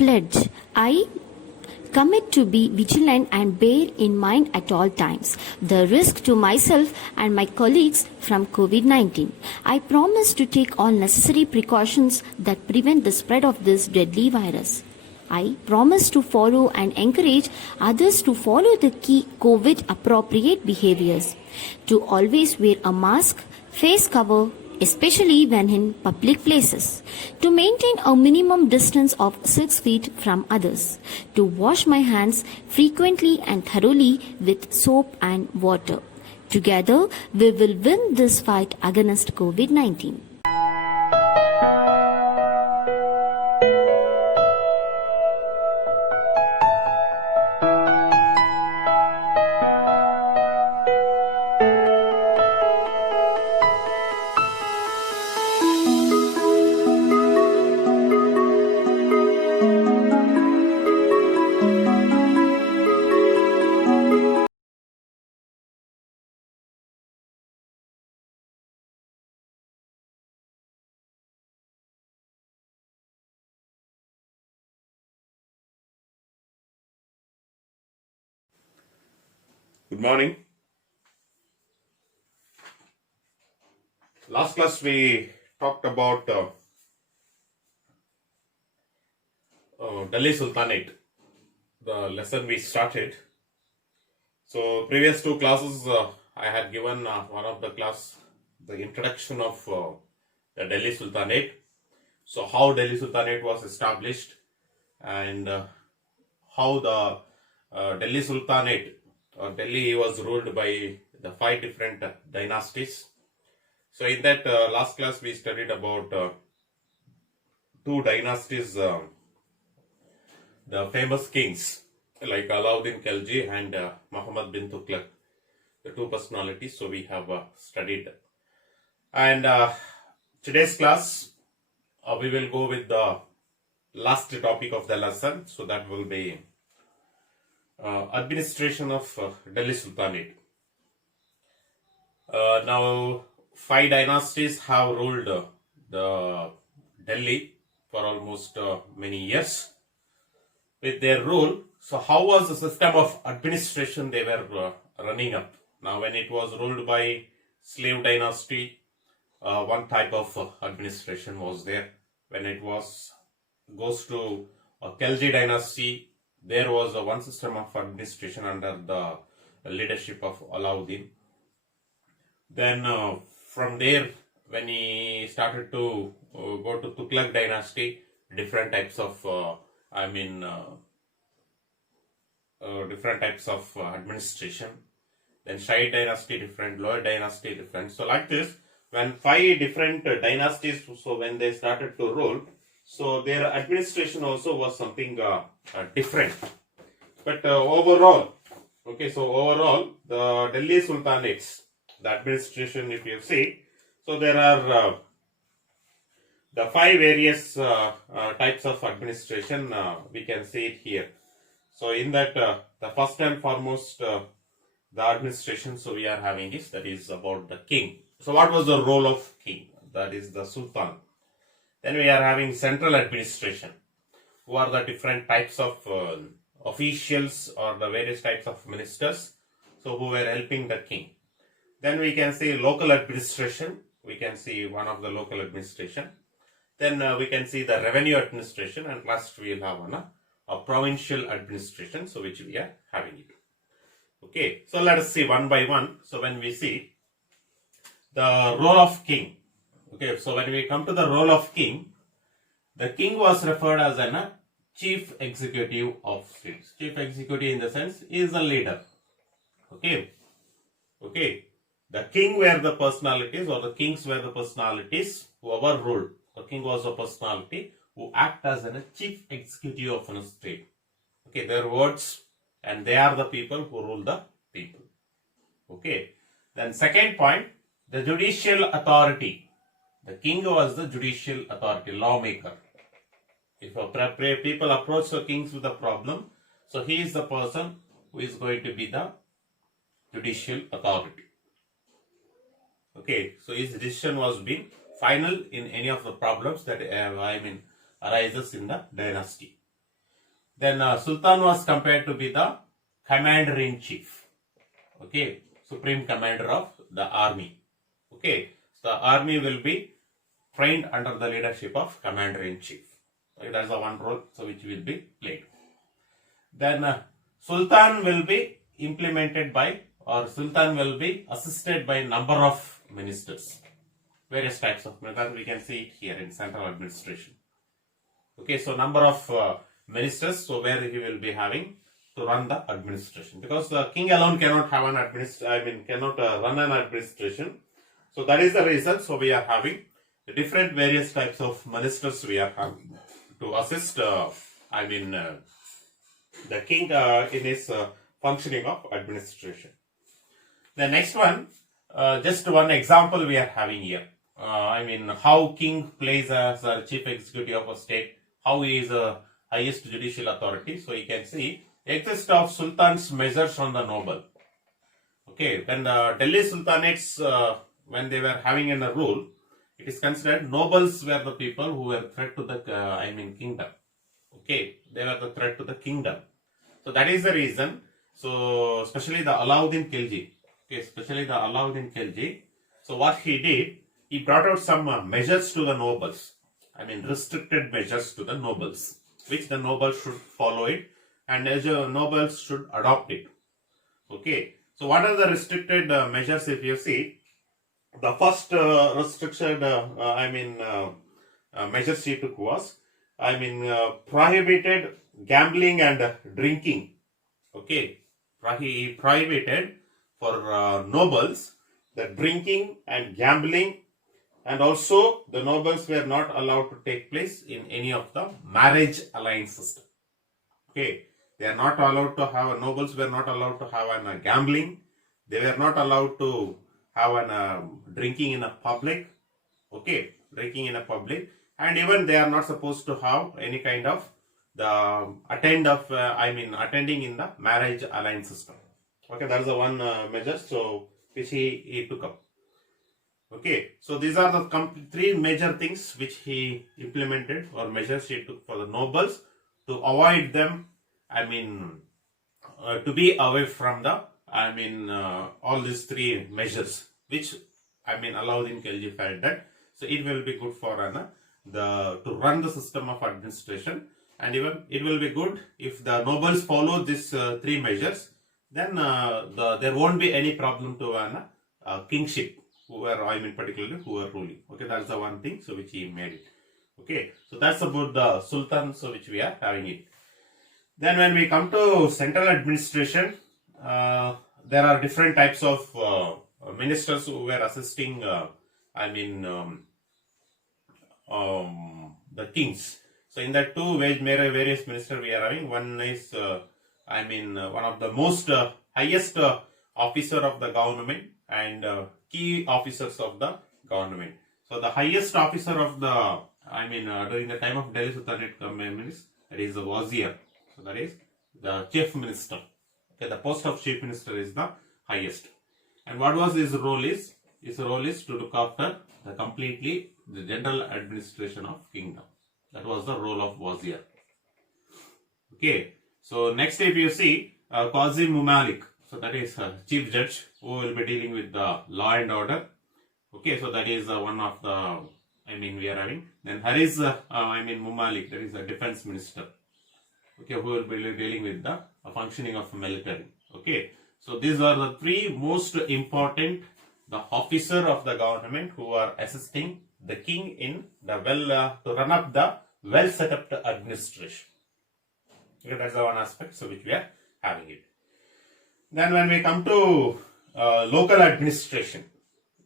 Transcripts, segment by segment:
pledge. I commit to be vigilant and bear in mind at all times the risk to myself and my colleagues from COVID-19. I promise to take all necessary precautions that prevent the spread of this deadly virus. I promise to follow and encourage others to follow the key COVID appropriate behaviors, to always wear a mask, face cover, especially when in public places, to maintain a minimum distance of 6 feet from others, to wash my hands frequently and thoroughly with soap and water. Together, we will win this fight against COVID-19. Good morning. Last class we talked about Delhi Sultanate, the lesson we started. So previous two classes I had given one of the class the introduction of the Delhi Sultanate. So how Delhi Sultanate was established and how the Delhi Sultanate or Delhi was ruled by the 5 different dynasties. So in that last class we studied about 2 dynasties, the famous kings like Alauddin Khalji and Muhammad bin Tughlaq, the 2 personalities. So we have studied. And today's class we will go with the last topic of the lesson. So that will be administration of Delhi Sultanate. Now 5 dynasties have ruled the Delhi for almost many years with their rule. So how was the system of administration they were running up? Now when it was ruled by slave dynasty, one type of administration was there. When it goes to Khalji dynasty, there was one system of administration under the leadership of Alauddin. Then from there, when he started to go to Tughlaq dynasty, different types of different types of administration. Then Shahid dynasty different, Lower dynasty different. So like this, when 5 different dynasties, so when they started to rule, so their administration also was something different. But overall, the Delhi Sultanates, the administration, if you see, so there are the 5 various types of administration. We can see it here. So in that, the first and foremost, the administration, so we are having this, that is about the king. So what was the role of king? That is the Sultan. Then we are having central administration, who are the different types of officials or the various types of ministers, so who were helping the king. Then we can see local administration. We can see one of the local administration. Then we can see the revenue administration, and last we will have a provincial administration, so which we are having it. Okay, so let us see one by one. So when we see the role of king, okay, so when we come to the role of king, the king was referred as a chief executive of states. Chief executive in the sense is a leader. Okay, the king were the personalities, or the kings were the personalities who were ruled. The king was a personality who act as a chief executive of a state. Okay, their words, and they are the people who rule the people. Okay, then second point, the judicial authority. The king was the judicial authority, lawmaker. If people approach the kings with a problem, so he is the person who is going to be the judicial authority. Okay, so his decision was being final in any of the problems that arises in the dynasty. Then Sultan was compared to be the commander-in-chief. Okay, supreme commander of the army. Okay, so the army will be trained under the leadership of commander-in-chief. Okay, that's the one role so which will be played. Then Sultan will be implemented by, or Sultan will be assisted by number of ministers. Various types of ministers we can see it here in central administration. Okay, so number of ministers, so where he will be having to run the administration, because the king alone cannot have an cannot run an administration. So that is the reason. So we are having different various types of ministers we are having to assist. The king in his functioning of administration. The next one, just one example we are having here. How king plays as a chief executive of a state, how he is a highest judicial authority. So you can see exist of Sultan's measures on the noble. Okay, when the Delhi Sultanates, when they were having a rule, it is considered nobles were the people who were threat to the kingdom. Okay, they were the threat to the kingdom. So that is the reason. So especially the Alauddin Khilji. Okay, especially the Alauddin Khilji. So what he did, he brought out some measures to the nobles. Restricted measures to the nobles, which the nobles should follow it, and as nobles should adopt it. Okay. So what are the restricted measures? If you see, the first restricted measures he took was, prohibited gambling and drinking. Okay, he prohibited for nobles the drinking and gambling, and also the nobles were not allowed to take place in any of the marriage alliance system. Okay, they are not allowed to have, nobles were not allowed to have an gambling. They were not allowed to have an drinking in a public. Okay, drinking in a public, and even they are not supposed to have any kind of the attending in the marriage alliance system. Okay, that is the one measure so which he took up. Okay, so these are the three major things which he implemented, or measures he took for the nobles to avoid them. To be away from the all these three measures, which Alauddin Khilji felt that so it will be good for to run the system of administration, and even it will be good if the nobles follow these three measures. Then there won't be any problem to kingship, particularly who are ruling. Okay, that's the one thing so which he made it. Okay, so that's about the Sultan, so which we are having it. Then when we come to central administration, there are different types of ministers who were assisting the kings. So in that two various ministers we are having. One is one of the most highest officer of the government and key officers of the government. So the highest officer of the during the time of Delhi Sultanate that is the Wazir. So that is the chief minister. Okay, the post of chief minister is the highest. And what was his role is? His role is to look after the general administration of kingdom. That was the role of Wazir. Okay, so next if you see Qazi Mumalik, so that is chief judge who will be dealing with the law and order. Okay, so that is one of the we are having. Then Haris Mumalik, that is the defense minister. Okay, who will be dealing with the functioning of military. Okay, so these are the three most important the officer of the government who are assisting the king in the to run up the well set up administration. Okay, that's the one aspect so which we are having it. Then when we come to local administration,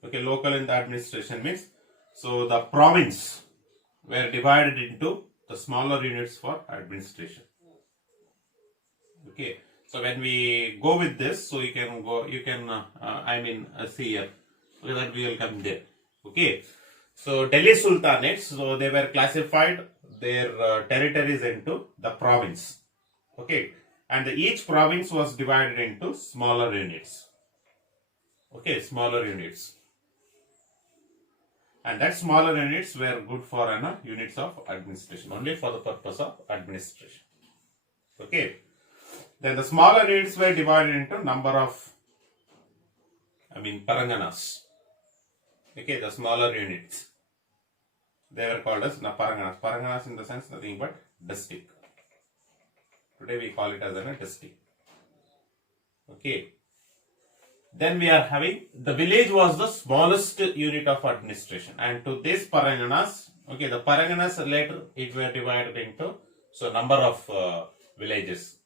okay, local in the administration means so the province were divided into the smaller units for administration. Okay, so when we go with this, so you can see here, so that we will come there. Okay, so Delhi Sultanates, so they were classified their territories into the province. Okay, and each province was divided into smaller units. Okay, smaller units. And that smaller units were good for units of administration, only for the purpose of administration. Okay. Then the smaller units were divided into number of, Paranganas. Okay, the smaller units. They were called as Paranganas. Paranganas in the sense nothing but district. Today we call it as a district. Okay. Then we are having the village was the smallest unit of administration, and to this Paranganas, okay, the Paranganas later it were divided into number of villages.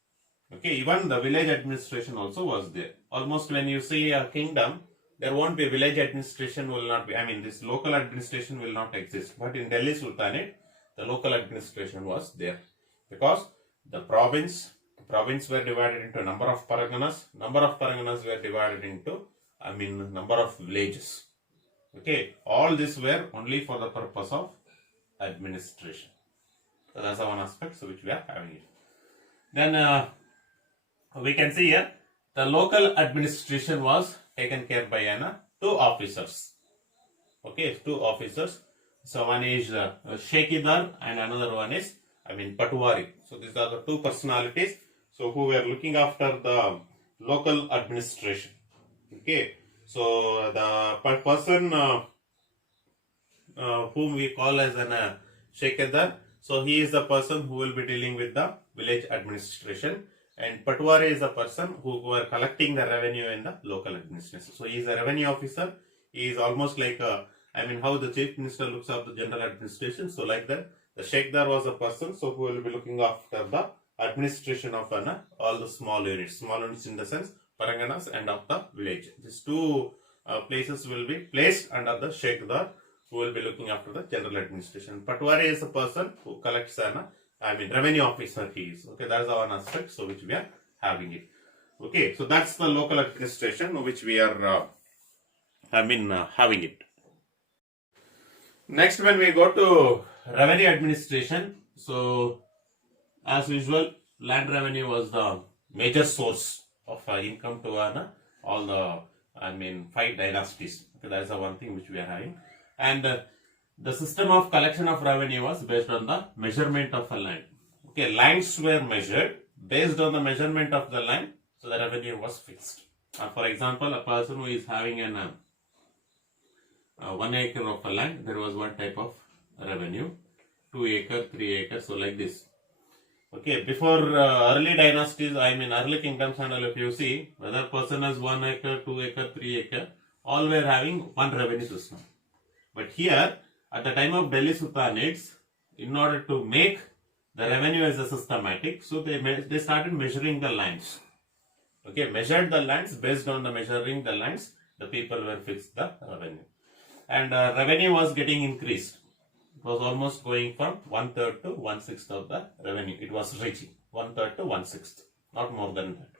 Okay, even the village administration also was there. Almost when you see a kingdom, there won't be village administration will not be. This local administration will not exist. But in Delhi Sultanate, the local administration was there because the province were divided into number of paraganas. Number of paraganas were divided into number of villages. Okay, all this were only for the purpose of administration. So that's one aspect which we are having it. Then we can see here the local administration was taken care by two officers. Okay, two officers. So one is Shekidar and another one is Patwari. So these are the two personalities. So who were looking after the local administration. Okay, so the person whom we call as an Shekidar. So he is the person who will be dealing with the village administration. And Patwari is the person who were collecting the revenue in the local administration. So he is a revenue officer. He is almost like how the chief minister looks after the general administration. So like that, the Shekdar was a person who will be looking after the administration of all the small units. Small units in the sense Paranganas and of the village. These two places will be placed under the Shekdar, who will be looking after the general administration. Patwari is the person who collects revenue officer he is. Okay, that's the one aspect which we are having it. Okay, so that's the local administration which we are having it. Next, when we go to revenue administration, so as usual, land revenue was the major source of income to all the 5 dynasties. Okay, that's the one thing which we are having. And the system of collection of revenue was based on the measurement of a land. Okay, lands were measured based on the measurement of the land, so the revenue was fixed. For example, a person who is having an 1 acre of a land, there was one type of revenue, 2 acre, 3 acre, so like this. Okay, before early dynasties, early kingdoms and all, if you see, whether person has 1 acre, 2 acre, 3 acre, all were having one revenue system. But here, at the time of Delhi Sultanates, in order to make the revenue as a systematic, so they started measuring the lands. Okay, measured the lands, based on the measuring the lands, the people were fixed the revenue. And revenue was getting increased. It was almost going from 1/3 to 1/6 of the revenue. It was reaching 1/3 to 1/6, not more than that.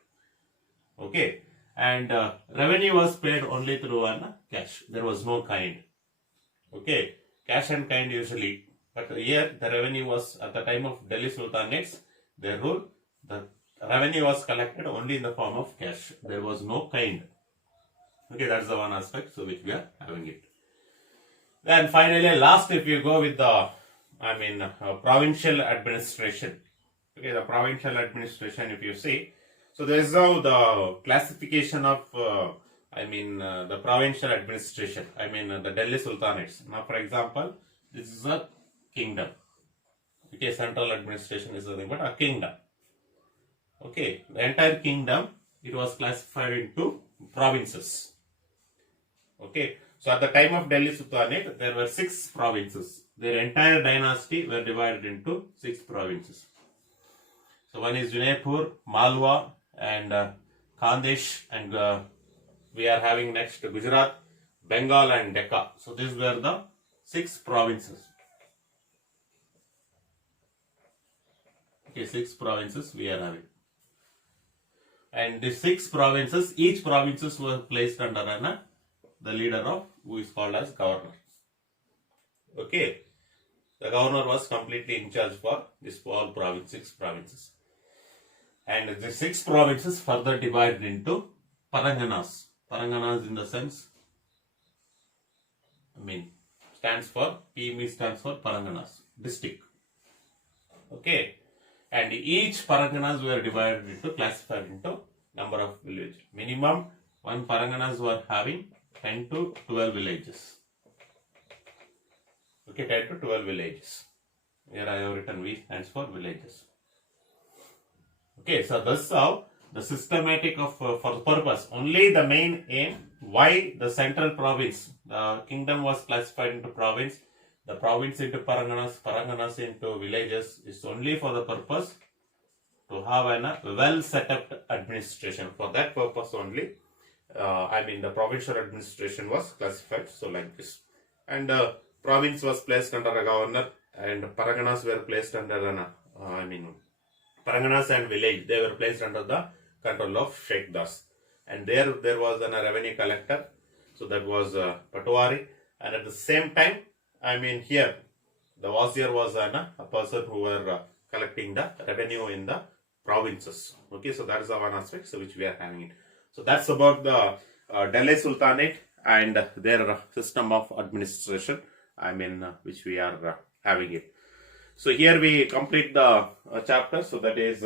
Okay, and revenue was paid only through cash. There was no kind. Okay, cash and kind usually. But here the revenue was, at the time of Delhi Sultanates, their rule, the revenue was collected only in the form of cash. There was no kind. Okay, that's the one aspect which we are having it. Then finally, last, if you go with the, provincial administration. Okay, the provincial administration, if you see, so there is now the classification of, the provincial administration. The Delhi Sultanates. Now, for example, this is a kingdom. Okay, central administration is nothing but a kingdom. Okay, the entire kingdom, it was classified into provinces. Okay, so at the time of Delhi Sultanate, there were 6 provinces. Their entire dynasty were divided into 6 provinces. So one is Jaipur, Malwa, and Khandesh, and we are having next Gujarat, Bengal, and Decca. So these were the 6 provinces. Okay, 6 provinces we are having. And the 6 provinces, each provinces were placed under the leader of, who is called as governor. Okay, the governor was completely in charge for this all 6 provinces. And the 6 provinces further divided into Paranganas. Paranganas in the sense, stands for, PME stands for Paranganas, district. Okay, and each paraganas were divided into, classified into number of villages. Minimum one paraganas were having 10 to 12 villages. Okay, 10 to 12 villages. Here I have written V stands for villages. Okay, so that's how the systematic of for the purpose. Only the main aim why the central province, the kingdom was classified into province, the province into paraganas into villages is only for the purpose to have a well set up administration. For that purpose only, the provincial administration was classified so like this. And province was placed under a governor and paraganas were placed under paraganas and village, they were placed under the control of Sheikh Das. And there was a revenue collector, so that was Patwari. And at the same time, here the wazir was a person who were collecting the revenue in the provinces. Okay, so that is the one aspect so which we are having it. So that's about the Delhi Sultanate and their system of administration, which we are having it. So here we complete the chapter. So that is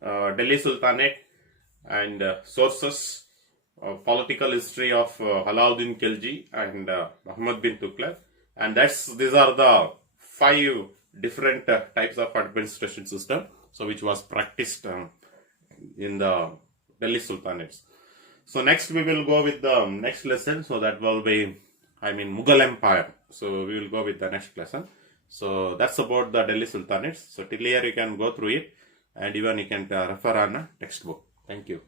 Delhi Sultanate and sources, political history of Alauddin Khilji and Muhammad bin Tughlaq. And these are the 5 different types of administration system, so which was practiced in the Delhi Sultanates. So next we will go with the next lesson. So that will be, Mughal Empire. So we will go with the next lesson. So that's about the Delhi Sultanates. So till here you can go through it and even you can refer on a textbook. Thank you.